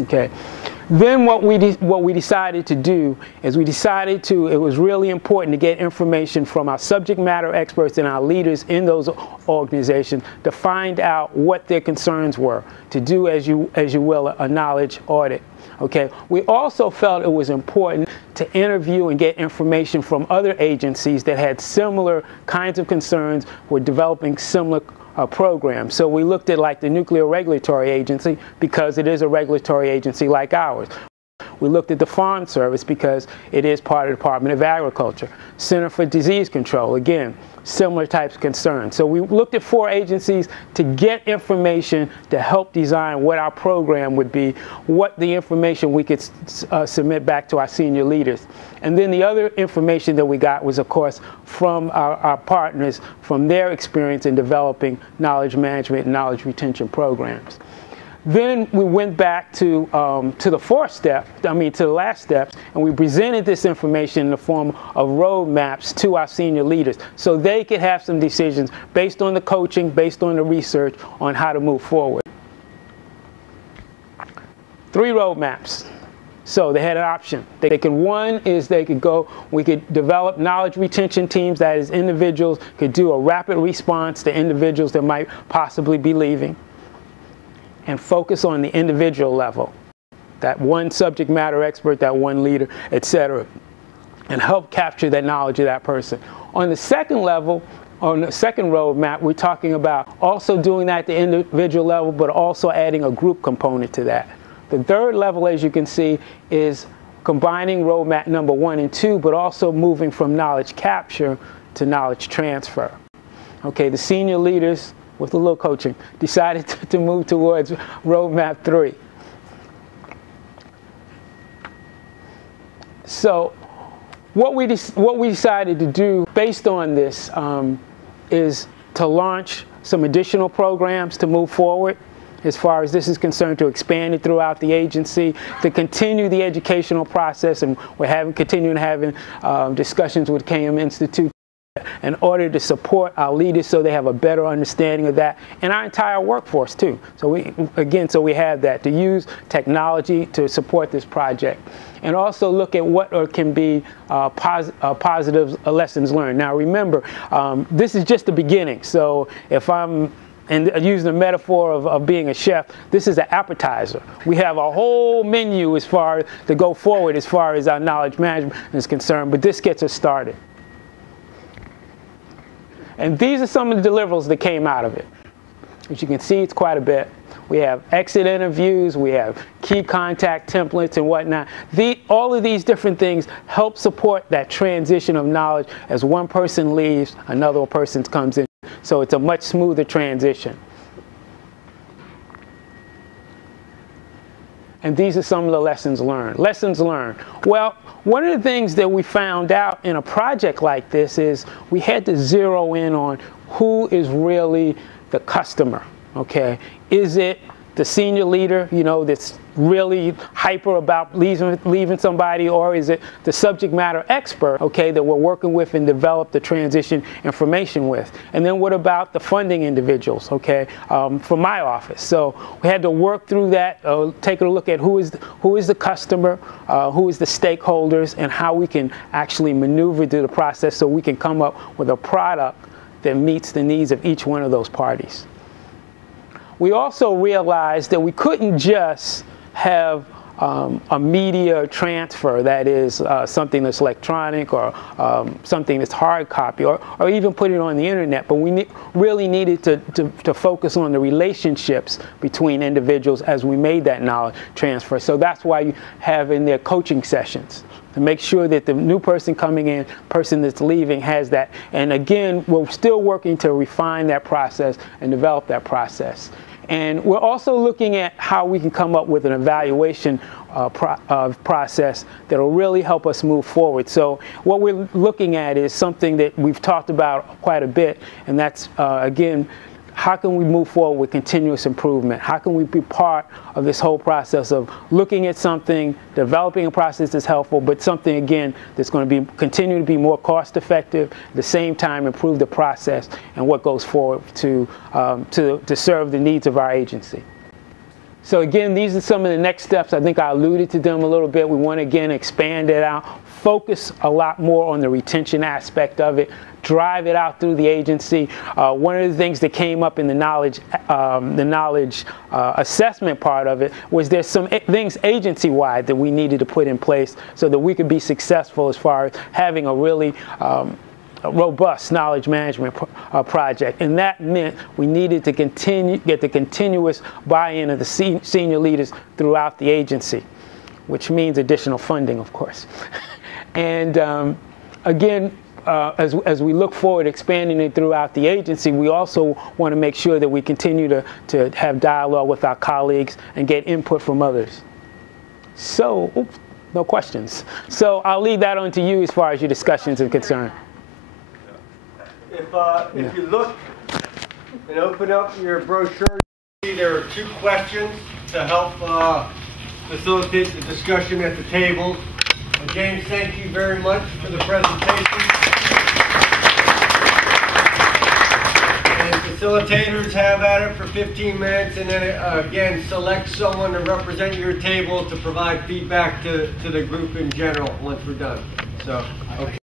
Okay. Then what we decided to do is it was really important to get information from our subject matter experts and our leaders in those organizations to find out what their concerns were, to do, as you will, a knowledge audit. Okay. We also felt it was important to interview and get information from other agencies that had similar kinds of concerns, were developing similar programs. So we looked at like the Nuclear Regulatory Agency because it is a regulatory agency like ours. We looked at the Farm Service because it is part of the Department of Agriculture. Center for Disease Control, again, similar types of concerns. So we looked at 4 agencies to get information to help design what our program would be, what the information we could submit back to our senior leaders. And then the other information that we got was, of course, from our partners, from their experience in developing knowledge management and knowledge retention programs. Then we went back to the to the last steps, and we presented this information in the form of roadmaps to our senior leaders so they could have some decisions based on the coaching, based on the research on how to move forward. 3 roadmaps. So they had an option. We could develop knowledge retention teams, that is, individuals could do a rapid response to individuals that might possibly be leaving, and focus on the individual level, that one subject matter expert, that one leader, etc., and help capture that knowledge of that person. On the second level, on the second roadmap, we're talking about also doing that at the individual level, but also adding a group component to that. The third level, as you can see, is combining roadmap number 1 and 2, but also moving from knowledge capture to knowledge transfer. Okay, the senior leaders, with a little coaching, decided to move towards roadmap 3. So what we decided to do based on this is to launch some additional programs to move forward as far as this is concerned, to expand it throughout the agency, to continue the educational process, and we're continuing having discussions with KM Institute in order to support our leaders so they have a better understanding of that, and our entire workforce too. So we have that, to use technology to support this project, and also look at what can be positive lessons learned. Now remember, this is just the beginning. So if I'm using the metaphor of being a chef, this is an appetizer. We have a whole menu as far to go forward as far as our knowledge management is concerned, but this gets us started. And these are some of the deliverables that came out of it. As you can see, it's quite a bit. We have exit interviews, we have key contact templates and whatnot. All of these different things help support that transition of knowledge. As one person leaves, another person comes in. So it's a much smoother transition. And these are some of the lessons learned. Lessons learned. Well, one of the things that we found out in a project like this is we had to zero in on who is really the customer, okay? Is it the senior leader, you know, that's really hyper about leaving somebody, or is it the subject matter expert, okay, that we're working with and develop the transition information with? And then what about the funding individuals, okay, from my office? So we had to work through that, take a look at who is the customer, who is the stakeholders, and how we can actually maneuver through the process so we can come up with a product that meets the needs of each one of those parties. We also realized that we couldn't just have a media transfer, that is something that's electronic or something that's hard copy, or even put it on the internet, but we really needed to focus on the relationships between individuals as we made that knowledge transfer. So that's why you have in there coaching sessions, to make sure that the new person coming in, person that's leaving, has that. And again, we're still working to refine that process and develop that process. And we're also looking at how we can come up with an evaluation process that will really help us move forward. So what we're looking at is something that we've talked about quite a bit, and that's, again, how can we move forward with continuous improvement? How can we be part of this whole process of looking at something, developing a process that's helpful, but something, again, that's going to continue to be more cost effective, at the same time improve the process and what goes forward to serve the needs of our agency. So again, these are some of the next steps. I think I alluded to them a little bit. We want to, again, expand it out, focus a lot more on the retention aspect of it, drive it out through the agency. One of the things that came up in the knowledge assessment part of it was there's some things agency-wide that we needed to put in place so that we could be successful as far as having a really a robust knowledge management project, and that meant we needed to get the continuous buy-in of the senior leaders throughout the agency, which means additional funding, of course. And again, as we look forward expanding it throughout the agency, we also want to make sure that we continue to have dialogue with our colleagues and get input from others. So, oops, no questions. So I'll leave that on to you as far as your discussions are concerned. If you look and open up your brochure, you see there are 2 questions to help facilitate the discussion at the table. James, thank you very much for the presentation. And facilitators have at it for 15 minutes, and then again, select someone to represent your table to provide feedback to the group in general once we're done. So, okay.